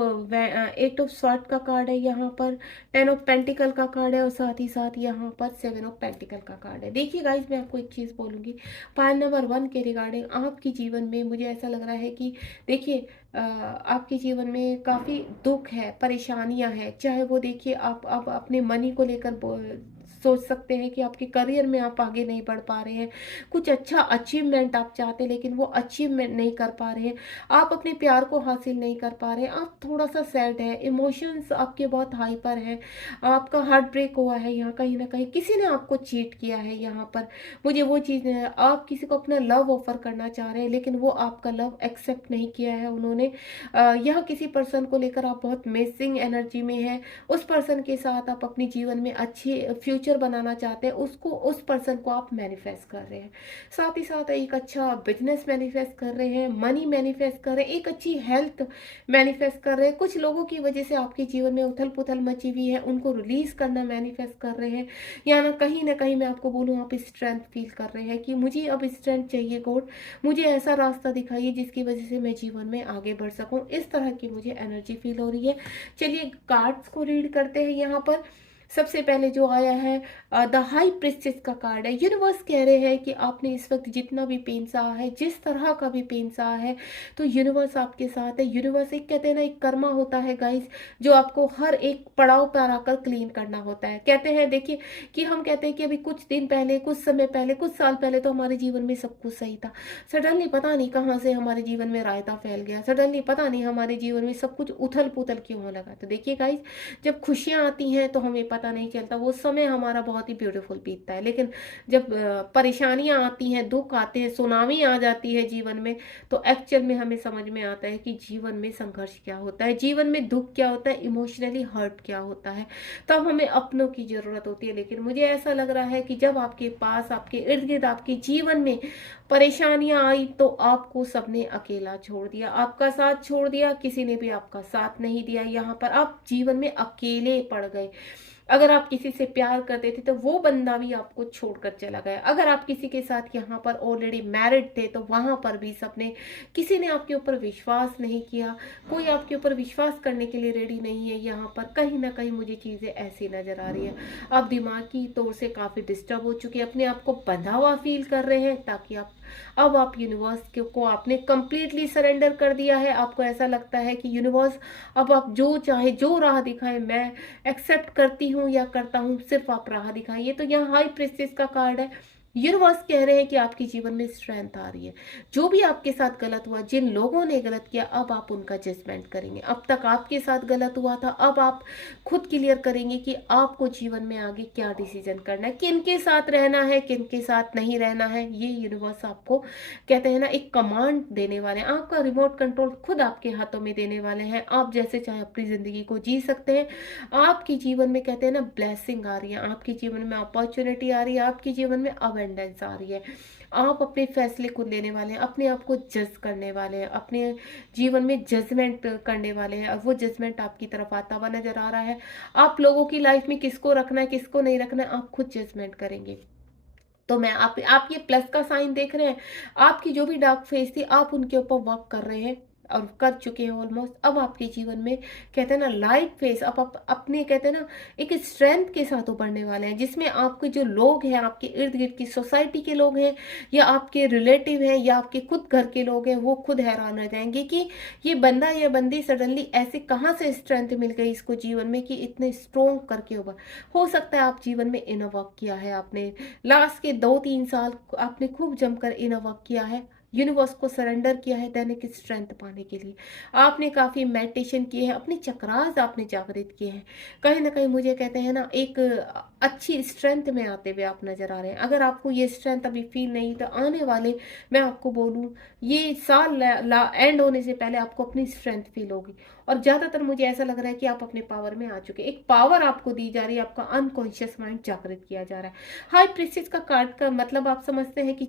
स्वॉर्ड का कार्ड है यहाँ पर, 10 ऑफ पेंटिकल का कार्ड है, और साथ ही साथ यहाँ पर 7 ऑफ पेंटिकल का कार्ड है। देखिए गाइस, मैं आपको एक चीज़ बोलूँगी पाइल नंबर 1 के रिगार्डिंग आपके जीवन में मुझे ऐसा लग रहा है कि देखिए आपके जीवन में काफ़ी दुख है, परेशानियां हैं। चाहे वो देखिए आप अपने मनी को लेकर सोच सकते हैं कि आपके करियर में आप आगे नहीं बढ़ पा रहे हैं, कुछ अच्छा अचीवमेंट आप चाहते हैं लेकिन वो अचीवमेंट नहीं कर पा रहे हैं, आप अपने प्यार को हासिल नहीं कर पा रहे हैं, आप थोड़ा सा सैड है, इमोशंस आपके बहुत हाइपर हैं, आपका हार्ट ब्रेक हुआ है, यहाँ कहीं ना कहीं किसी ने आपको चीट किया है। यहाँ पर मुझे वो चीज़ है, आप किसी को अपना लव ऑफर करना चाह रहे हैं लेकिन वो आपका लव एक्सेप्ट नहीं किया है उन्होंने। यह किसी पर्सन को लेकर आप बहुत मिसिंग एनर्जी में है। उस पर्सन के साथ आप अपने जीवन में अच्छी फ्यूचर बनाना चाहते हैं, उसको, उस पर्सन को आप मैनिफेस्ट कर रहे हैं। साथ ही साथ एक अच्छा बिजनेस मैनिफेस्ट कर रहे हैं, मनी मैनिफेस्ट कर रहे हैं, एक अच्छी हेल्थ मैनिफेस्ट कर रहे हैं। कुछ लोगों की वजह से आपके जीवन में उथल पुथल मची हुई है, उनको रिलीज करना मैनिफेस्ट कर रहे हैं। या ना कहीं मैं आपको बोलूँ, आप स्ट्रेंथ फील कर रहे हैं कि मुझे अब स्ट्रेंथ चाहिए गॉड, मुझे ऐसा रास्ता दिखाइए जिसकी वजह से मैं जीवन में आगे बढ़ सकूं। इस तरह की मुझे एनर्जी फील हो रही है। चलिए कार्ड्स को रीड करते हैं। यहाँ पर सबसे पहले जो आया है द हाई प्रिस्टेस का कार्ड है। यूनिवर्स कह रहे हैं कि आपने इस वक्त जितना भी पेन सहा है, जिस तरह का भी पेन सहा है, तो यूनिवर्स आपके साथ है। यूनिवर्स एक, कहते हैं ना, एक कर्मा होता है गाइस, जो आपको हर एक पड़ाव पर आकर क्लीन करना होता है। कहते हैं देखिए कि हम कहते हैं कि अभी कुछ दिन पहले, कुछ समय पहले, कुछ साल पहले तो हमारे जीवन में सब कुछ सही था। सडनली पता नहीं कहाँ से हमारे जीवन में रायता फैल गया, सडनली पता नहीं हमारे जीवन में सब कुछ उथल पुथल क्यों होने लगा। तो देखिए गाइस, जब खुशियां आती हैं तो हमें पता नहीं चलता, वो समय हमारा बहुत ही ब्यूटीफुल बीतता है। लेकिन जब परेशानियां आती हैं, दुख आते हैं, सुनामी आ जाती है जीवन में, तो एक्चुअल में हमें समझ में आता है कि जीवन में संघर्ष क्या होता है, जीवन में दुख क्या होता है, इमोशनली हर्ट क्या होता है। तब हमें अपनों की जरूरत होती है। लेकिन मुझे ऐसा लग रहा है कि जब आपके पास, आपके इर्द गिर्द, आपके जीवन में परेशानियां आई तो आपको सबने अकेला छोड़ दिया, आपका साथ छोड़ दिया, किसी ने भी आपका साथ नहीं दिया। यहाँ पर आप जीवन में अकेले पड़ गए। अगर आप किसी से प्यार करते थे तो वो बंदा भी आपको छोड़कर चला गया। अगर आप किसी के साथ यहाँ पर ऑलरेडी मैरिड थे तो वहां पर भी सबने, किसी ने आपके ऊपर विश्वास नहीं किया, कोई आपके ऊपर विश्वास करने के लिए रेडी नहीं है। यहाँ पर कहीं ना कहीं मुझे चीजें ऐसी नजर आ रही है, आप दिमागी तौर से काफी डिस्टर्ब हो चुके हैं, अपने आप को बंधा हुआ फील कर रहे हैं, ताकि आप, अब आप यूनिवर्स को आपने कंप्लीटली सरेंडर कर दिया है। आपको ऐसा लगता है कि यूनिवर्स, अब आप जो चाहे, जो राह दिखाए, मैं एक्सेप्ट करती हूँ या करता हूँ, सिर्फ आप राह दिखाइए। तो यहाँ हाई प्रेस्टिज का कार्ड है। यूनिवर्स कह रहे हैं कि आपके जीवन में स्ट्रेंथ आ रही है। जो भी आपके साथ गलत हुआ, जिन लोगों ने गलत किया, अब आप उनका जजमेंट करेंगे। अब तक आपके साथ गलत हुआ था, अब आप खुद क्लियर करेंगे कि आपको जीवन में आगे क्या डिसीजन करना है, किन के साथ रहना है, किन के साथ नहीं रहना है। ये यूनिवर्स आपको, कहते हैं ना, एक कमांड देने वाले हैं, आपका रिमोट कंट्रोल खुद आपके हाथों में देने वाले हैं। आप जैसे चाहे अपनी जिंदगी को जी सकते हैं। आपके जीवन में, कहते हैं ना, ब्लेसिंग आ रही है, आपके जीवन में अपॉर्चुनिटी आ रही है, आपके जीवन में अबेंडेंस आ रही है। आप अपने फैसले खुद लेने वाले हैं, अपने आप को जज करने वाले हैं, अपने जीवन में जजमेंट करने वाले हैं, और वो जजमेंट आपकी तरफ आता हुआ नजर आ रहा है। आप लोगों की लाइफ में किसको रखना है, किसको नहीं रखना है, आप खुद जजमेंट करेंगे। तो मैं, आप ये प्लस का साइन देख रहे हैं, आपकी जो भी डार्क फेस थी, आप उनके ऊपर वर्क कर रहे हैं। और कर चुके हैं ऑलमोस्ट। अब आपके जीवन में कहते हैं ना लाइफ फेस, अब आप अपने कहते हैं ना एक स्ट्रेंथ के साथ उभरने वाले हैं, जिसमें आपके जो लोग हैं, आपके इर्द गिर्द की सोसाइटी के लोग हैं या आपके रिलेटिव हैं या आपके खुद घर के लोग हैं, वो खुद हैरान रह जाएंगे कि ये बंदा या बंदी सडनली ऐसे कहाँ से स्ट्रेंथ मिल गई इसको जीवन में कि इतने स्ट्रोंग करके उभर। हो सकता है आप जीवन में इनर वर्क किया है, आपने लास्ट के 2-3 साल आपने खूब जमकर इनर वर्क किया है, यूनिवर्स को सरेंडर किया है दैनिक स्ट्रेंथ पाने के लिए। आपने काफ़ी मेडिटेशन किए हैं, अपने चक्रास आपने जागृत किए हैं, कहीं ना कहीं मुझे कहते हैं ना एक अच्छी स्ट्रेंथ में आते हुए आप नजर आ रहे हैं। अगर आपको ये स्ट्रेंथ अभी फील नहीं तो आने वाले, मैं आपको बोलूँ, ये साल एंड होने से पहले आपको अपनी स्ट्रेंथ फील होगी। और ज़्यादातर मुझे ऐसा लग रहा है कि आप अपने पावर में आ चुके हैं, एक पावर आपको दी जा रही है, आपका अनकॉन्शियस माइंड जागृत किया जा रहा है। हाई प्रीस्टिस का कार्ड का मतलब आप समझते हैं कि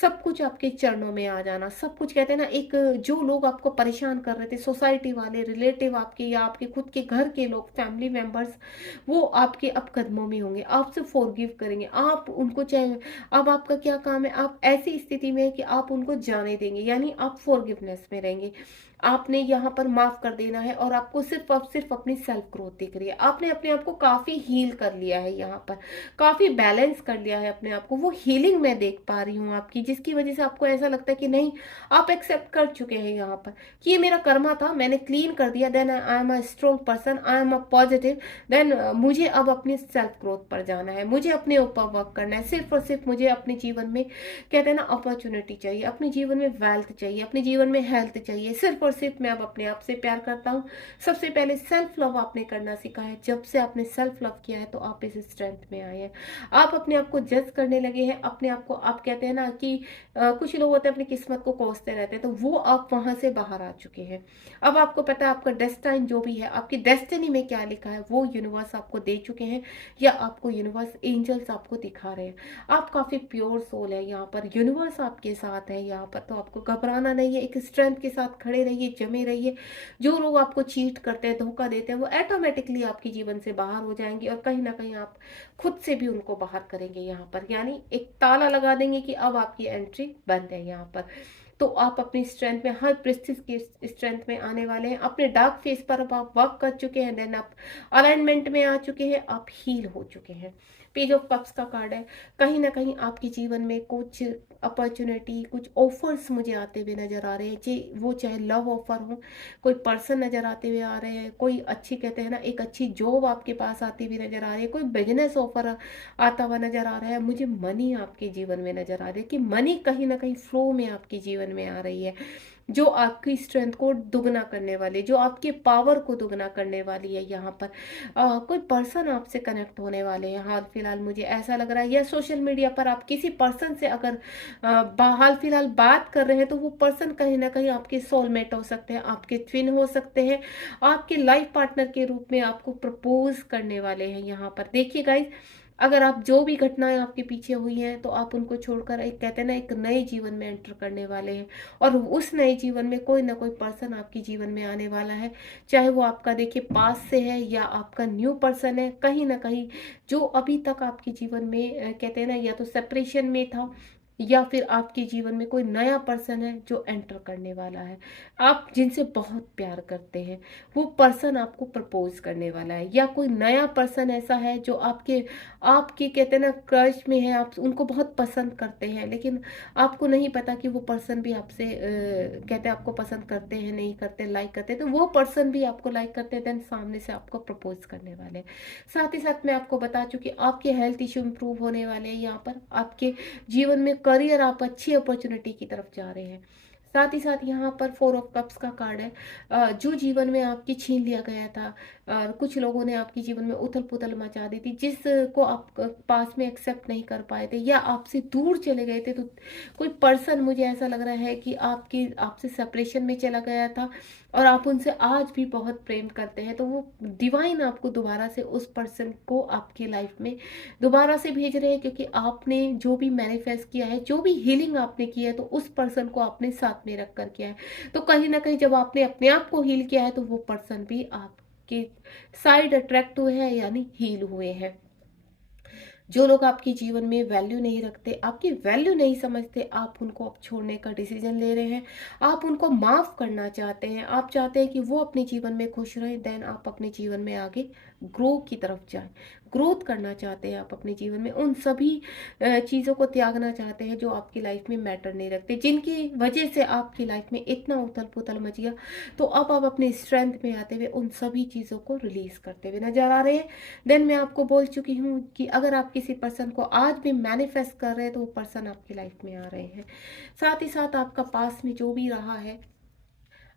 सब कुछ आपके चरणों में आ जाना, सब कुछ कहते हैं ना, एक जो लोग आपको परेशान कर रहे थे, सोसाइटी वाले, रिलेटिव आपके या आपके खुद के घर के लोग, फैमिली मेंबर्स, वो आपके अब कदमों में होंगे, आपसे फॉरगिव करेंगे, आप उनको चाहे। अब आपका क्या काम है, आप ऐसी स्थिति में है कि आप उनको जाने देंगे, यानी आप फॉरगिवनेस में रहेंगे। आपने यहाँ पर माफ कर देना है और आपको सिर्फ अब सिर्फ अपनी सेल्फ ग्रोथ दिख रही है। आपने अपने आप को काफी हील कर लिया है, यहाँ पर काफी बैलेंस कर लिया है अपने आप को, वो हीलिंग मैं देख पा रही हूँ आपकी, जिसकी वजह से आपको ऐसा लगता है कि नहीं, आप एक्सेप्ट कर चुके हैं यहाँ पर कि ये मेरा कर्मा था, मैंने क्लीन कर दिया, then I am a strong person, I am a positive, then मुझे अब अपनी सेल्फ ग्रोथ पर जाना है, मुझे अपने ऊपर वर्क करना है। सिर्फ और सिर्फ मुझे अपने जीवन में कहते हैं ना अपॉर्चुनिटी चाहिए, अपने जीवन में वेल्थ चाहिए, अपने जीवन में हेल्थ चाहिए, सिर्फ और सिर्फ मैं अब अपने आप से प्यार करता हूँ। सबसे पहले सेल्फ लव आपने करना सीखा है, जब से आपने सेल्फ लव किया है तो आप इस स्ट्रेंथ में आए हैं। आप अपने आप को जज करने लगे हैं, अपने आप को, आप कहते हैं ना कि कुछ लोग होते हैं अपनी किस्मत को कोसते रहते हैं, तो वो आप वहां से बाहर आ चुके हैं। अब आपको पता है आपका डेस्टाइन जो भी है, आपकी डेस्टिनी में क्या लिखा है, वो यूनिवर्स आपको दे चुके हैं या आपको यूनिवर्स एंजल्स आपको दिखा रहे हैं। आप काफी प्योर सोल है, यहाँ पर यूनिवर्स आपके साथ है यहाँ पर, तो आपको घबराना नहीं है, एक स्ट्रेंथ के साथ खड़े रहिए, जमे रहिए। जो लोग आपको चीट करते हैं, धोखा देते हैं, वो ऑटोमेटिकली आपके जीवन से बाहर हो जाएंगे और कहीं ना कहीं आप खुद से भी उनको बाहर करेंगे यहाँ पर, यानी एक ताला लगा देंगे कि अब आपकी एंट्री बंद है यहाँ पर। तो आप अपनी स्ट्रेंथ में, हर प्रेस्टिज की स्ट्रेंथ में आने वाले हैं। अपने डार्क फेस पर अब आप वर्क कर चुके हैं, देन आप अलाइनमेंट में आ चुके हैं, आप हील हो चुके हैं। पेज ऑफ कप्स का कार्ड है, कहीं ना कहीं आपके जीवन में कुछ अपॉर्चुनिटी, कुछ ऑफर्स मुझे आते हुए नजर आ रहे हैं, जी वो चाहे लव ऑफर हो, कोई पर्सन नजर आते हुए आ रहे हैं, कोई अच्छी कहते हैं ना एक अच्छी जॉब आपके पास आती हुई नजर आ रही है, कोई बिजनेस ऑफर आता हुआ नजर आ रहा है, मुझे मनी आपके जीवन में नजर आ रही है कि मनी कहीं ना कहीं फ्लो में आपके जीवन में आ रही है, जो आपकी स्ट्रेंथ को दुगना करने वाली, जो आपके पावर को दुगना करने वाली है। यहाँ पर कोई पर्सन आपसे कनेक्ट होने वाले हैं हाल फिलहाल, मुझे ऐसा लग रहा है, या सोशल मीडिया पर आप किसी पर्सन से अगर हाल फिलहाल बात कर रहे हैं, तो वो पर्सन कहीं ना कहीं आपके सोलमेट हो सकते हैं, आपके ट्विन हो सकते हैं, आपके लाइफ पार्टनर के रूप में आपको प्रपोज करने वाले हैं। यहाँ पर देखिए गाइज, अगर आप जो भी घटनाएं आपके पीछे हुई हैं, तो आप उनको छोड़कर एक कहते हैं ना एक नए जीवन में एंटर करने वाले हैं, और उस नए जीवन में कोई ना कोई पर्सन आपके जीवन में आने वाला है, चाहे वो आपका देखिए पास से है या आपका न्यू पर्सन है, कहीं ना कहीं जो अभी तक आपके जीवन में कहते हैं ना या तो सेपरेशन में था, या फिर आपके जीवन में कोई नया पर्सन है जो एंटर करने वाला है, आप जिनसे बहुत प्यार करते हैं, वो पर्सन आपको प्रपोज करने वाला है, या कोई नया पर्सन ऐसा है जो आपके आपके कहते हैं ना क्रश में है, आप उनको बहुत पसंद करते हैं, लेकिन आपको नहीं पता कि वो पर्सन भी आपसे कहते हैं आपको पसंद करते हैं, नहीं करते, लाइक करते हैं, तो वो पर्सन भी आपको लाइक करते हैं, देन सामने से आपको प्रपोज करने वाले हैं। साथ ही साथ मैं आपको बता चुकी, आपके हेल्थ इश्यू इंप्रूव होने वाले हैं, यहाँ पर आपके जीवन में करियर, आप अच्छी अपॉर्चुनिटी की तरफ जा रहे हैं। साथ ही साथ यहाँ पर 4 ऑफ कप्स का कार्ड है, जो जीवन में आपकी छीन लिया गया था, कुछ लोगों ने आपके जीवन में उथल पुथल मचा दी थी, जिसको आप पास में एक्सेप्ट नहीं कर पाए थे या आपसे दूर चले गए थे, तो कोई पर्सन मुझे ऐसा लग रहा है कि आपसे सेपरेशन में चला गया था और आप उनसे आज भी बहुत प्रेम करते हैं, तो वो डिवाइन आपको दोबारा से उस पर्सन को आपकी लाइफ में दोबारा से भेज रहे हैं, क्योंकि आपने जो भी मैनिफेस्ट किया है, जो भी हीलिंग आपने किया है, तो उस पर्सन को आपने साथ में रख कर किया है। तो कहीं ना कहीं जब आपने अपने आप को हील किया है, तो वो पर्सन भी आपके साइड अट्रैक्ट हुए हैं, यानी हील हुए हैं। जो लोग आपके जीवन में वैल्यू नहीं रखते, आपकी वैल्यू नहीं समझते, आप उनको अब छोड़ने का डिसीजन ले रहे हैं, आप उनको माफ करना चाहते हैं, आप चाहते हैं कि वो अपने जीवन में खुश रहें, देन आप अपने जीवन में आगे ग्रो की तरफ जाएं, ग्रोथ करना चाहते हैं आप अपने जीवन में, उन सभी चीज़ों को त्यागना चाहते हैं जो आपकी लाइफ में मैटर नहीं रखते, जिनकी वजह से आपकी लाइफ में इतना उथल पुथल मच गया। तो अब आप अपने स्ट्रेंथ में आते हुए उन सभी चीज़ों को रिलीज करते हुए नजर आ रहे हैं। देन मैं आपको बोल चुकी हूँ कि अगर आप किसी पर्सन को आज भी मैनिफेस्ट कर रहे हैं तो वो पर्सन आपकी लाइफ में आ रहे हैं। साथ ही साथ आपका पास में जो भी रहा है,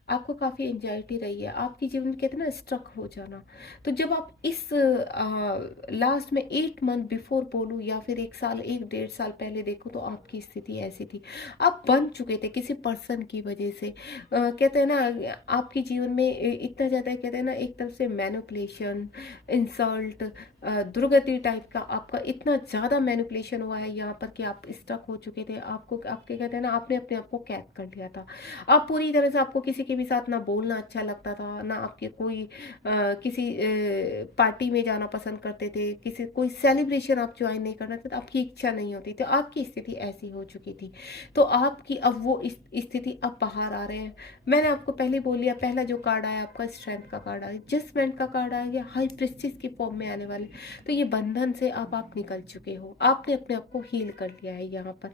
आपको काफ़ी एंजाइटी रही है, आपके जीवन में कहते हैं ना स्ट्रक हो जाना। तो जब आप इस लास्ट में 8 मंथ बिफोर बोलूँ या फिर 1 साल 1 डेढ़ साल पहले देखो तो आपकी स्थिति ऐसी थी, आप बन चुके थे किसी पर्सन की वजह से। कहते हैं ना आपके जीवन में इतना ज़्यादा कहते हैं ना एक तरफ से मैनिपुलेशन, इंसल्ट, दुर्गति टाइप का आपका इतना ज़्यादा मैनिपुलेशन हुआ है यहाँ पर कि आप स्ट्रक हो चुके थे। आपको आपके कहते हैं ना आपने अपने आप को कैद कर लिया था। आप पूरी तरह से आपको किसी के भी साथ ना बोलना अच्छा लगता था, ना आपके कोई किसी पार्टी में जाना पसंद करते थे, किसी कोई सेलिब्रेशन आप ज्वाइन नहीं करना चाहते, आपकी इच्छा नहीं होती, तो आपकी स्थिति ऐसी हो चुकी थी। तो आपकी अब वो स्थिति अब बाहर आ रहे हैं। मैंने आपको पहले बोल लिया, पहला जो कार्ड आया आपका स्ट्रेंथ का कार्ड आया, जजमेंट का कार्ड आ गया, हाई प्रिस्टिस की फॉर्म में आने वाले। तो ये बंधन से अब आप निकल चुके हो, आपने अपने आप को हील कर लिया है। यहाँ पर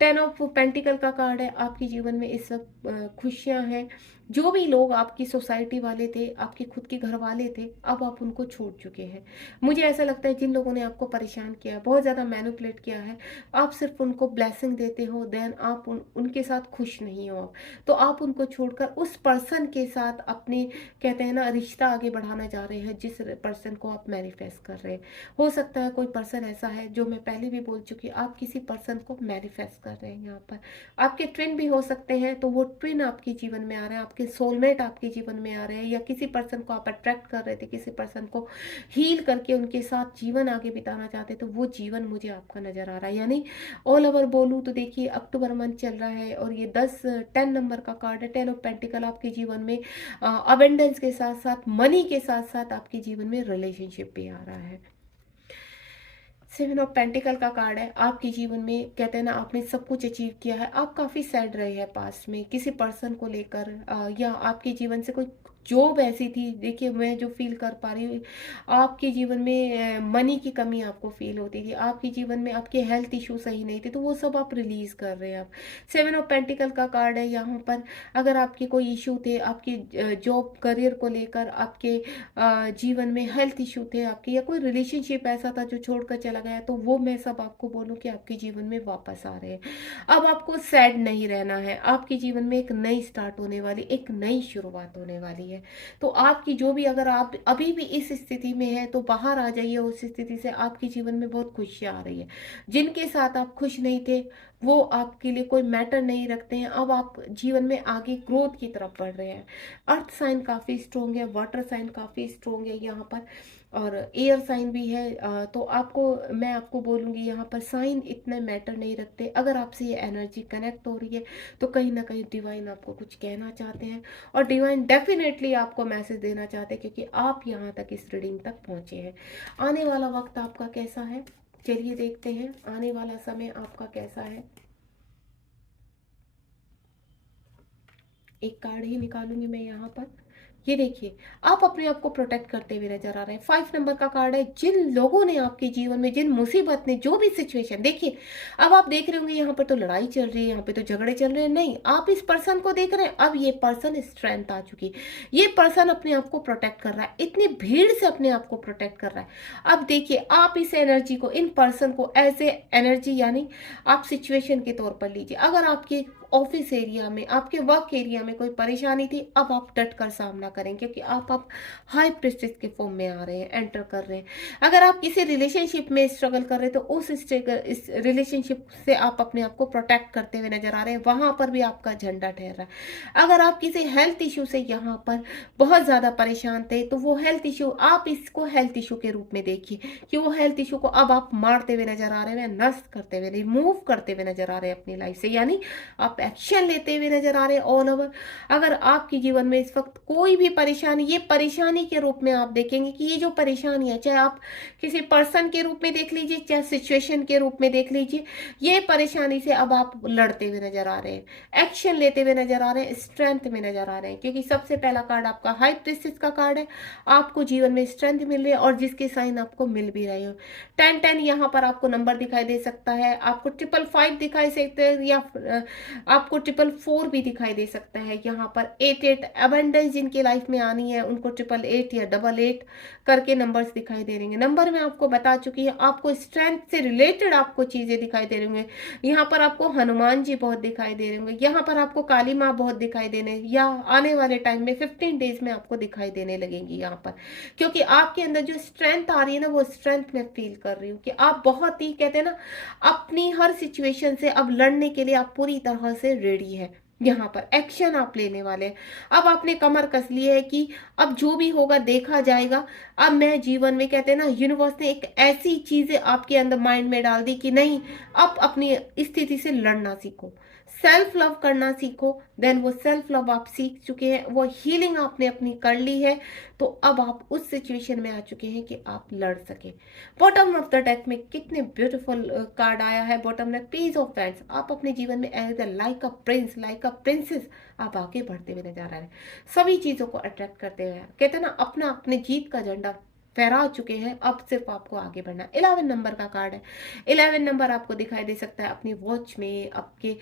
10 ऑफ पेंटिकल का कार्ड है, आपके जीवन में इस वक्त खुशियां हैं। जो भी लोग आपकी सोसाइटी वाले थे, आपके खुद के घर वाले थे, अब आप उनको छोड़ चुके हैं। मुझे ऐसा लगता है जिन लोगों ने आपको परेशान किया, बहुत ज़्यादा मैनिपुलेट किया है, आप सिर्फ उनको ब्लेसिंग देते हो, देन आप उनके साथ खुश नहीं हो। तो आप उनको छोड़कर उस पर्सन के साथ अपने कहते हैं ना रिश्ता आगे बढ़ाना जा रहे हैं, जिस पर्सन को आप मैनिफेस्ट कर रहे हैं। हो सकता है कोई पर्सन ऐसा है, जो मैं पहले भी बोल चुकी, आप किसी पर्सन को मैनिफेस्ट कर रहे हैं। यहाँ पर आपके ट्विन भी हो सकते हैं, तो वो ट्विन आपके जीवन में आ रहे हैं, आपके सोलमेट आपके जीवन में आ रहे हैं, या किसी पर्सन को आप अट्रैक्ट कर रहे थे, किसी पर्सन को हील करके उनके साथ जीवन आगे बिताना चाहते, तो वो जीवन मुझे आपका नजर आ रहा है। यानी ऑल ओवर बोलूँ तो देखिए अक्टूबर मंथ चल रहा है और ये 10 नंबर का कार्ड है, 10 ऑफ पेंटिकल। आपके जीवन में अबेंडेंस के साथ साथ मनी के साथ साथ आपके जीवन में रिलेशनशिप भी आ रहा है। 7 ऑफ पेंटिकल का कार्ड है, आपके जीवन में कहते हैं ना आपने सब कुछ अचीव किया है, आप काफ़ी सैड रहे हैं पास्ट में किसी पर्सन को लेकर, या आपके जीवन से कोई जॉब ऐसी थी। देखिए मैं जो फील कर पा रही हूँ, आपके जीवन में मनी की कमी आपको फील होती थी, आपके जीवन में आपके हेल्थ इशू सही नहीं थे, तो वो सब आप रिलीज कर रहे हैं। आप 7 ऑफ पेंटिकल का कार्ड है यहाँ पर। अगर आपके कोई इशू थे आपके जॉब करियर को लेकर, आपके जीवन में हेल्थ इशू थे आपके, या कोई रिलेशनशिप ऐसा था जो छोड़कर चला गया, तो वो मैं सब आपको बोलूँ कि आपके जीवन में वापस आ रहे हैं। अब आपको सैड नहीं रहना है, आपके जीवन में एक नई स्टार्ट होने वाली, एक नई शुरुआत होने वाली है। तो आपकी जो भी, अगर आप अभी भी इस स्थिति में है तो बाहर आ जाइए उस स्थिति से, आपके जीवन में बहुत खुशियाँ आ रही है। जिनके साथ आप खुश नहीं थे वो आपके लिए कोई मैटर नहीं रखते हैं, अब आप जीवन में आगे ग्रोथ की तरफ बढ़ रहे हैं। अर्थ साइन काफ़ी स्ट्रोंग है, वाटर साइन काफ़ी स्ट्रोंग है यहाँ पर, और एयर साइन भी है। तो आपको, मैं आपको बोलूँगी यहाँ पर साइन इतने मैटर नहीं रखते। अगर आपसे ये एनर्जी कनेक्ट हो रही है तो कहीं ना कहीं डिवाइन आपको कुछ कहना चाहते हैं, और डिवाइन डेफिनेटली आपको मैसेज देना चाहते हैं, क्योंकि आप यहाँ तक इस रीडिंग तक पहुँचे हैं। आने वाला वक्त आपका कैसा है, चलिए देखते हैं आने वाला समय आपका कैसा है। एक कार्ड ही निकालूंगी मैं यहाँ पर। ये देखिए, आप अपने आप को प्रोटेक्ट करते हुए नजर आ रहे हैं। 5 नंबर का कार्ड है, जिन लोगों ने आपके जीवन में, जिन मुसीबत ने, जो भी सिचुएशन, देखिए अब आप देख रहे होंगे यहाँ पर तो लड़ाई चल रही है, यहाँ पे तो झगड़े चल रहे हैं, नहीं, आप इस पर्सन को देख रहे हैं, अब ये पर्सन स्ट्रेंथ आ चुकी है, ये पर्सन अपने आप को प्रोटेक्ट कर रहा है, इतनी भीड़ से अपने आप को प्रोटेक्ट कर रहा है। अब देखिए आप इस एनर्जी को, इन पर्सन को एज ए एनर्जी, यानी आप सिचुएशन के तौर पर लीजिए। अगर आपके ऑफिस एरिया में, आपके वर्क एरिया में कोई परेशानी थी, अब आप डट कर सामना करें, क्योंकि आप हाई प्रेस्टिज के फॉर्म में आ रहे हैं, एंटर कर रहे हैं। अगर आप किसी रिलेशनशिप में स्ट्रगल कर रहे हैं तो उस इस रिलेशनशिप से आप अपने आप को प्रोटेक्ट करते हुए नजर आ रहे हैं, वहां पर भी आपका झंडा ठहर रहा है। अगर आप किसी हेल्थ इशू से यहाँ पर बहुत ज्यादा परेशान थे, तो वो हेल्थ इशू, आप इसको हेल्थ इशू के रूप में देखिए कि वो हेल्थ इशू को अब आप मारते हुए नजर आ रहे हैं, नष्ट करते हुए, रिमूव करते हुए नजर आ रहे हैं अपनी लाइफ से। यानी आप एक्शन लेते हुए नजर आ रहे हैं ऑल ओवर। अगर आपके जीवन में इस वक्त कोई भी परेशानी, ये परेशानी के रूप में आप देखेंगे कि ये जो परेशानी है, चाहे आप किसी पर्सन के रूप में देख लीजिए, चाहे सिचुएशन के रूप में देख लीजिए, ये परेशानी से अब आप लड़ते हुए नजर आ रहे हैं, एक्शन लेते हुए नजर आ रहे हैं, स्ट्रेंथ में नजर आ रहे हैं। क्योंकि सबसे पहला कार्ड आपका हाई प्रिस्टेस का कार्ड है। आपको जीवन में स्ट्रेंथ मिल रही है और जिसके साइन आपको मिल भी रहे हो। 10-10 यहाँ पर आपको नंबर दिखाई दे सकता है, आपको 555 दिखाई सकते हैं, या आपको 444 भी दिखाई दे सकता है। यहाँ पर 88 अबंडेंस जिनके लाइफ में आनी है उनको 888 या 88 करके नंबर्स दिखाई दे रहे हैं। नंबर में आपको बता चुकी है, आपको स्ट्रेंथ से रिलेटेड आपको चीजें दिखाई दे रही होंगे। यहाँ पर आपको हनुमान जी बहुत दिखाई दे रहे होंगे, यहाँ पर आपको काली माँ बहुत दिखाई देने, या आने वाले टाइम में 15 डेज में आपको दिखाई देने लगेंगी यहाँ पर। क्योंकि आपके अंदर जो स्ट्रेंथ आ रही है ना, वो स्ट्रेंथ मैं फील कर रही हूँ कि आप बहुत ही, कहते हैं ना, अपनी हर सिचुएशन से अब लड़ने के लिए आप पूरी तरह से रेडी है। यहाँ पर एक्शन आप लेने वाले हैं। अब आपने कमर कस ली है कि अब जो भी होगा देखा जाएगा। अब मैं जीवन में, कहते हैं ना, यूनिवर्स ने एक ऐसी चीजें आपके अंदर माइंड में डाल दी कि नहीं, अब अपनी स्थिति से लड़ना सीखो, सेल्फ लव करना सीखो। देन वो सेल्फ लव आप सीख चुके हैं, वो हीलिंग आपने अपनी कर ली है, तो अब आप उस सिचुएशन में आ चुके हैं कि आप लड़ सके। बॉटम ऑफ द डेक में कितने ब्यूटीफुल कार्ड आया है, बॉटम में पीस ऑफ वैंड्स। आप अपने जीवन में as a like a prince, like a princess आप आगे बढ़ते हुए नजर आ रहे हैं, सभी चीजों को अट्रैक्ट करते हुए। कहते हैं ना, अपना अपने जीत का झंडा फहरा चुके हैं, अब सिर्फ आपको आगे बढ़ना। 11 नंबर का कार्ड है। 11 नंबर आपको दिखाई दे सकता है अपनी वॉच में, आपके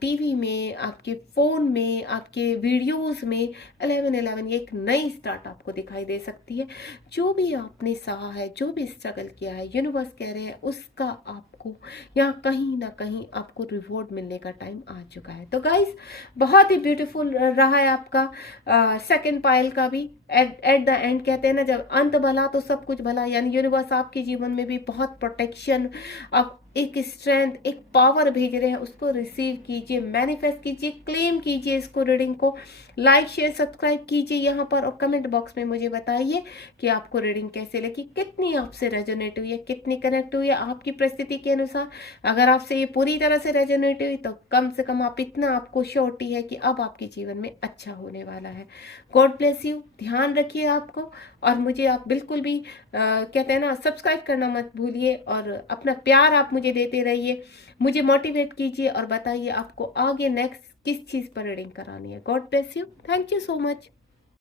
टीवी में, आपके फोन में, आपके वीडियोस में। 11-11 ये एक नई स्टार्ट आपको दिखाई दे सकती है। जो भी आपने सहा है, जो भी स्ट्रगल किया है, यूनिवर्स कह रहे हैं उसका आपको यहाँ कहीं ना कहीं आपको रिवॉर्ड मिलने का टाइम आ चुका है। तो गाइस, बहुत ही ब्यूटीफुल रहा है आपका सेकंड पाइल का भी। एट द एंड, कहते हैं ना, जब अंत भला तो सब कुछ भला, यानी यूनिवर्स आपके जीवन में भी बहुत प्रोटेक्शन, अब एक स्ट्रेंथ, एक पावर भेज रहे हैं। उसको रिसीव कीजिए, मैनिफेस्ट कीजिए, क्लेम कीजिए इसको, रीडिंग को लाइक शेयर सब्सक्राइब कीजिए यहाँ पर, और कमेंट बॉक्स में मुझे बताइए कि आपको रीडिंग कैसे लगी, कितनी आपसे रेजोनेट हुई है, कितनी कनेक्ट हुई है आपकी परिस्थिति के अनुसार। अगर आपसे ये पूरी तरह से रेजोनेट हुई तो कम से कम आप इतना, आपको श्योरिटी है कि अब आपके जीवन में अच्छा होने वाला है। गॉड ब्लेस यू, ध्यान रखिए आपको, और मुझे आप बिल्कुल भी कहते हैं ना, सब्सक्राइब करना मत भूलिए, और अपना प्यार आप मुझे देते रहिए, मुझे मोटिवेट कीजिए और बताइए आपको आगे नेक्स्ट किस चीज़ पर रीडिंग करानी है। God bless you, thank you so much.